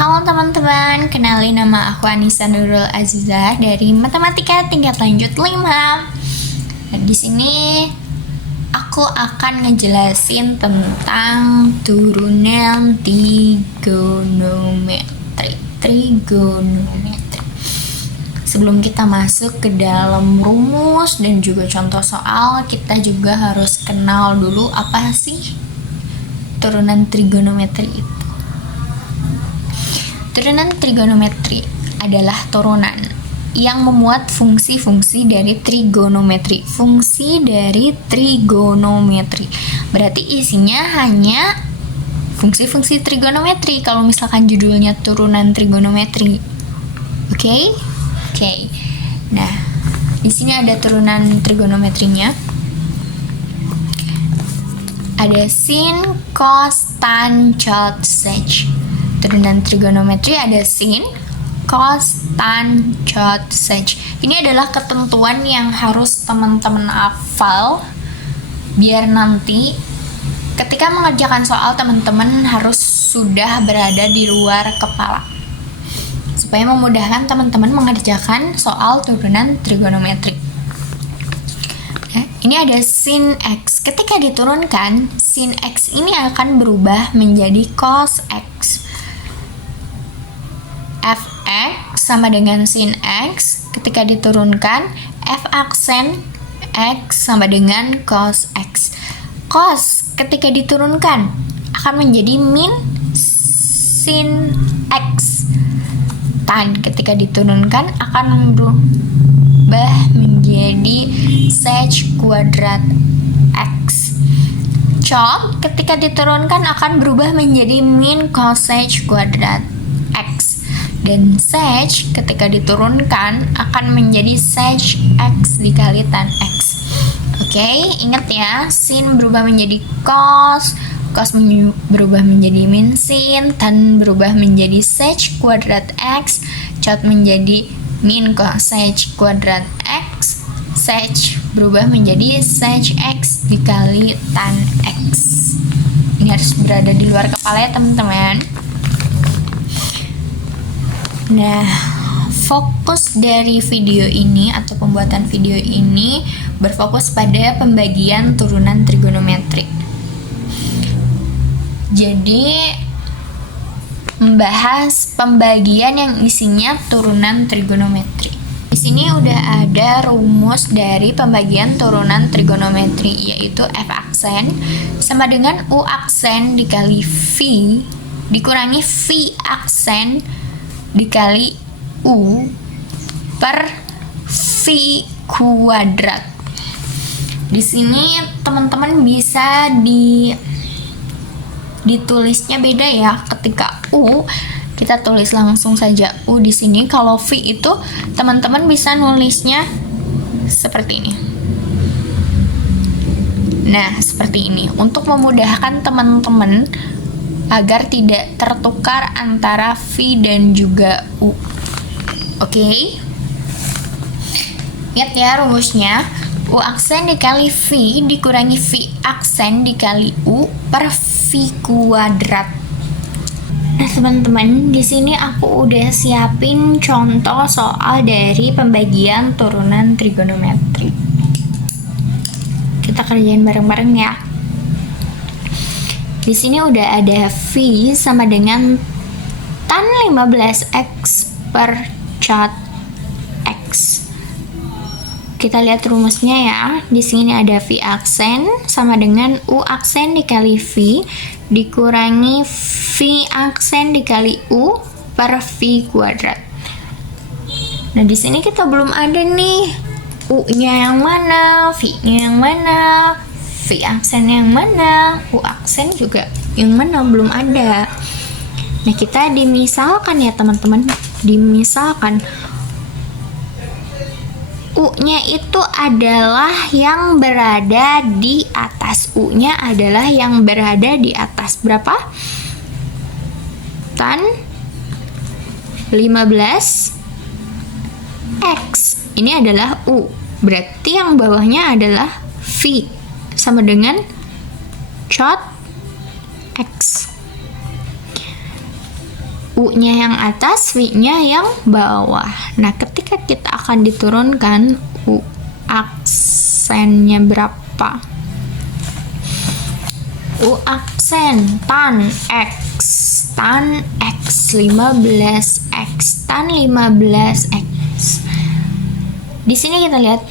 Halo teman-teman, kenalin nama aku Anissa Nurul Aziza dari Matematika Tingkat Lanjut 5. Di sini aku akan ngejelasin tentang turunan trigonometri. Sebelum kita masuk ke dalam rumus dan juga contoh soal, kita juga harus kenal dulu apa sih turunan trigonometri itu. Turunan trigonometri adalah turunan yang memuat fungsi-fungsi dari trigonometri. Fungsi dari trigonometri berarti isinya hanya fungsi-fungsi trigonometri kalau misalkan judulnya turunan trigonometri. Oke. Nah, di sini ada turunan trigonometrinya. Ada sin, cos, tan, cot, sec. Turunan trigonometri ada sin, cos, tan, cot, sec. Ini adalah ketentuan yang harus teman-teman hafal biar nanti ketika mengerjakan soal teman-teman harus sudah berada di luar kepala supaya memudahkan teman-teman mengerjakan soal turunan trigonometri. Nah, ini ada sin x. Ketika diturunkan, sin x ini akan berubah menjadi cos x. Fx sama dengan sin x, ketika diturunkan f aksen x sama dengan cos x. Cos ketika diturunkan akan menjadi min sin x. Tan ketika diturunkan akan berubah menjadi sec kuadrat x. Cot ketika diturunkan akan berubah menjadi min cosec kuadrat x. Dan sec ketika diturunkan akan menjadi sec x dikali tan x. Oke, ingat ya, sin berubah menjadi cos, cos berubah menjadi min sin, tan berubah menjadi sec kuadrat x, cot menjadi min cosec kuadrat x, sec berubah menjadi sec x dikali tan x. Ini harus berada di luar kepala ya teman-teman. Nah, fokus dari video ini atau pembuatan video ini berfokus pada pembagian turunan trigonometri. Jadi, membahas pembagian yang isinya turunan trigonometri. Di sini udah ada rumus dari pembagian turunan trigonometri, yaitu f aksen sama dengan u aksen dikali v dikurangi v aksen dikali u per v kuadrat. Di sini teman-teman bisa ditulisnya beda ya. Ketika u kita tulis langsung saja u di sini. Kalau v itu teman-teman bisa nulisnya seperti ini. Nah, seperti ini untuk memudahkan teman-teman agar tidak tertukar antara V dan juga U. Oke. Ingat ya rumusnya, U aksen dikali V dikurangi V aksen dikali U per V kuadrat. Nah, teman-teman, di sini aku udah siapin contoh soal dari pembagian turunan trigonometri. Kita kerjain bareng-bareng ya. Di sini udah ada V sama dengan tan 15x per cot x. Kita lihat rumusnya ya. Di sini ada V aksen sama dengan U aksen dikali V dikurangi V aksen dikali U per V kuadrat. Nah, di sini kita belum ada nih U-nya yang mana, V-nya yang mana, V aksen yang mana, U aksen juga yang mana, belum ada. Nah, kita dimisalkan ya teman-teman, dimisalkan U-nya itu adalah yang berada di atas. U-nya adalah yang berada di atas berapa? Tan 15x. Ini adalah U. Berarti yang bawahnya adalah V sama dengan cot x. U-nya yang atas, V-nya yang bawah. Nah, ketika kita akan diturunkan, U aksennya berapa? U aksen tan X 15X tan 15X. Di sini kita lihat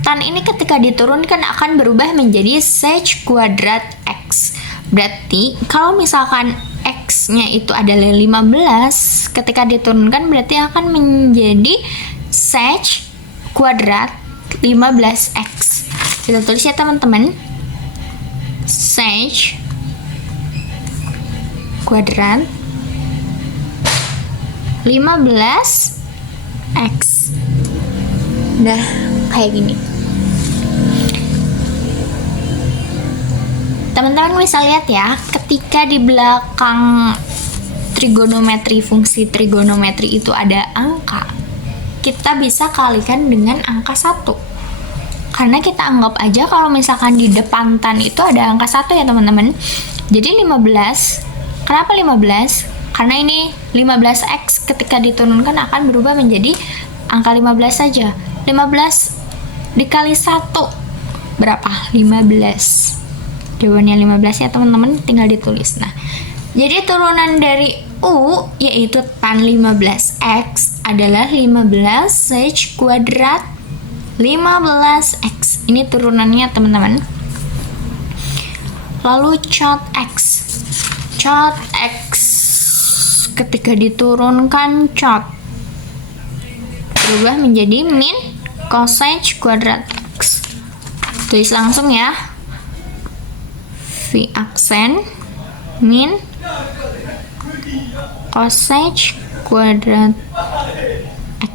tan ini ketika diturunkan akan berubah menjadi sec kuadrat X. Berarti kalau misalkan X-nya itu adalah 15, ketika diturunkan berarti akan menjadi sec kuadrat 15X. Kita tulis ya teman-teman. Sec kuadrat 15X. Nah, kayak gini. Teman-teman bisa lihat ya, ketika di belakang trigonometri, fungsi trigonometri itu ada angka, kita bisa kalikan dengan angka 1. Karena kita anggap aja kalau misalkan di depan tan itu ada angka 1 ya teman-teman. Jadi 15, kenapa 15? Karena ini 15X ketika diturunkan akan berubah menjadi angka 15 saja. 15 dikali 1 berapa? 15. Jawabannya 15 ya teman-teman, tinggal ditulis. Nah, jadi turunan dari U yaitu tan 15X adalah 15 sec kuadrat 15X. Ini turunannya teman-teman. Lalu cot X. Cot X ketika diturunkan cot berubah menjadi min cosec kuadrat X. Tulis langsung ya. V aksen min cosec kuadrat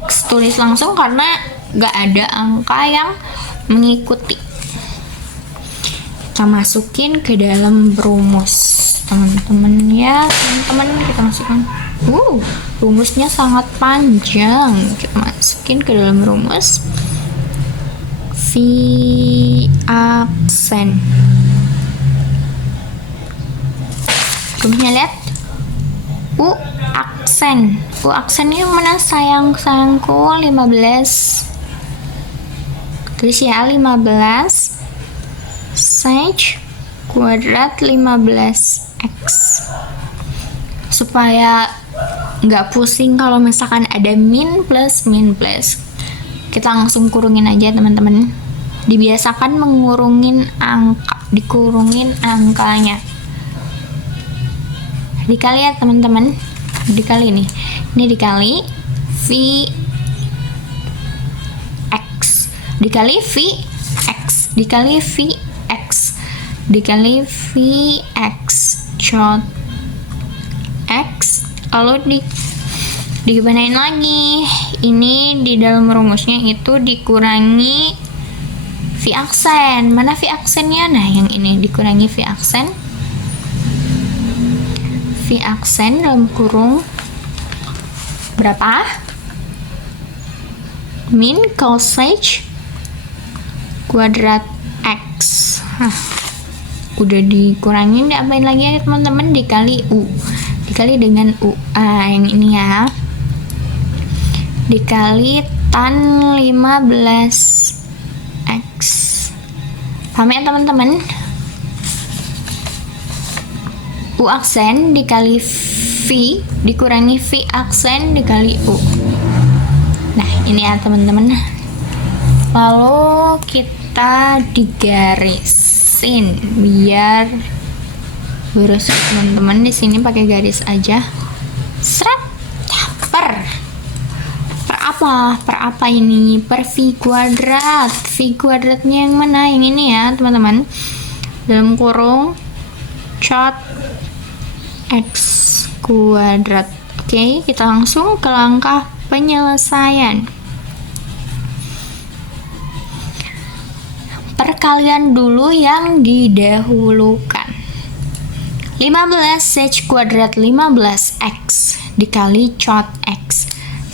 X. Tulis langsung karena gak ada angka yang mengikuti. Kita masukin ke dalam rumus teman-teman ya. Teman-teman kita masukkan. Rumusnya sangat panjang. Kita masukin ke dalam rumus. V aksen. Rumusnya lihat. U aksen. U aksen yang mana sayangku? 15. Tulis ya 15 sec kuadrat 15X. Supaya nggak pusing kalau misalkan ada min plus. Kita langsung kurungin aja teman-teman. Dibiasakan mengurungin angka, dikurungin angkanya. Dikali ya teman-teman. Dikali nih. Ini dikali V X dikali V X dikali V X dikali V X cot X. Lalu digimanain lagi. Ini di dalam rumusnya itu dikurangi V aksen. Mana V aksennya? Nah, yang ini dikurangi V aksen. V aksen dalam kurung berapa? Min cosec kuadrat X. Udah dikurangin, diapain lagi ya teman-teman? Dikali U. Dikali dengan U. Yang ini ya. Dikali tan 15X. Paham ya teman-teman? U aksen dikali V dikurangi V aksen dikali U. Nah, ini ya teman-teman. Lalu kita digarisin biar lurus teman-teman. Di sini pakai garis aja. Seret. Per apa ini? Per V kuadrat. V kuadratnya yang mana? Yang ini ya teman-teman. Dalam kurung cot X kuadrat. Oke, kita langsung ke langkah penyelesaian. Perkalian dulu yang didahulukan. 15 sec kuadrat 15X dikali cot X.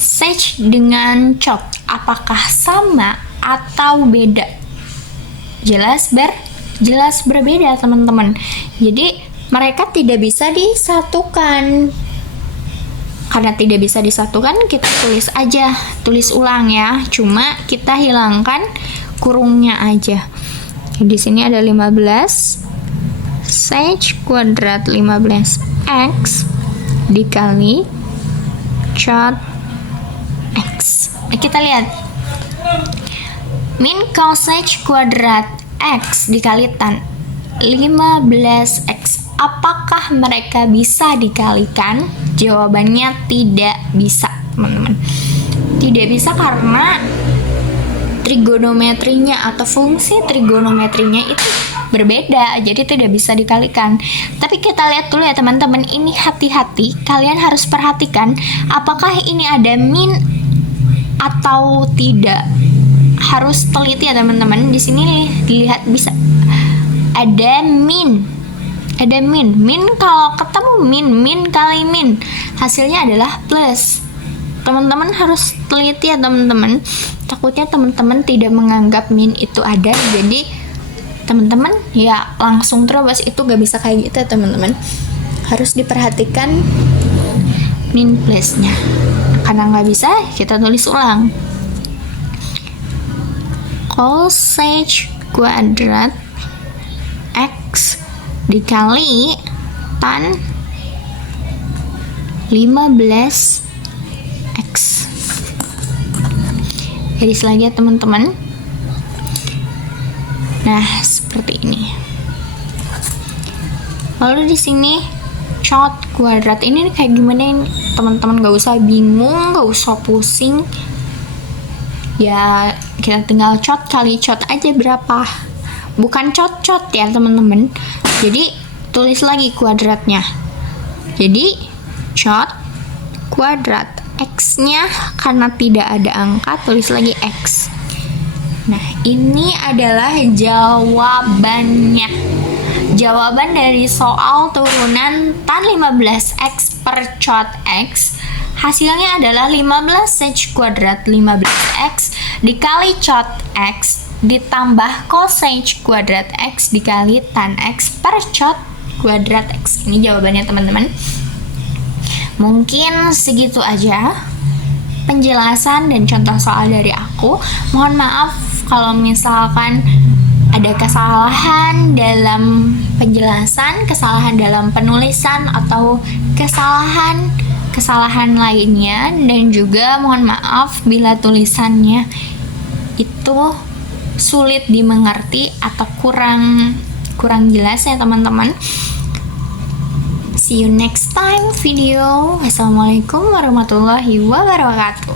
Sec dengan cot apakah sama atau beda? Jelas berbeda teman-teman. Jadi mereka tidak bisa disatukan. Karena tidak bisa disatukan, kita tulis ulang ya. Cuma kita hilangkan kurungnya aja. Di sini ada 15 sec kuadrat 15x dikali cot x. Kita lihat min cos sec kuadrat x dikali tan 15x. Apakah mereka bisa dikalikan? Jawabannya tidak bisa, teman-teman. Tidak bisa karena trigonometrinya atau fungsi trigonometrinya itu berbeda, jadi tidak bisa dikalikan. Tapi kita lihat dulu ya teman-teman, ini hati-hati, kalian harus perhatikan apakah ini ada min atau tidak. Harus teliti ya teman-teman. Di sini dilihat bisa ada min. Min kalau ketemu min kali min, hasilnya adalah plus. Teman-teman harus teliti ya teman-teman. Takutnya teman-teman tidak menganggap min itu ada, jadi teman-teman ya langsung terobos. Itu gak bisa kayak gitu ya teman-teman. Harus diperhatikan min plusnya. Karena nggak bisa, kita tulis ulang. Cos sec kuadrat x dikali tan 15x. Jadi lagi ya teman-teman. Nah, seperti ini. Lalu di sini cot kuadrat ini kayak gimana ini? Teman-teman gak usah bingung, gak usah pusing. Ya, kita tinggal cot kali cot aja berapa. Bukan cot-cot ya teman-teman. Jadi tulis lagi kuadratnya. Jadi cot kuadrat x-nya karena tidak ada angka, tulis lagi x. Nah, ini adalah jawabannya. Jawaban dari soal turunan tan 15x per cot x. Hasilnya adalah 15 sec kuadrat 15x dikali cot x ditambah cos sec kuadrat x dikali tan x per cot kuadrat x. Ini jawabannya teman-teman. Mungkin segitu aja penjelasan dan contoh soal dari aku. Mohon maaf kalau misalkan ada kesalahan dalam penjelasan, kesalahan dalam penulisan, atau kesalahan lainnya, dan juga mohon maaf bila tulisannya itu sulit dimengerti atau kurang jelas ya teman-teman. See you next time video. Wassalamualaikum warahmatullahi wabarakatuh.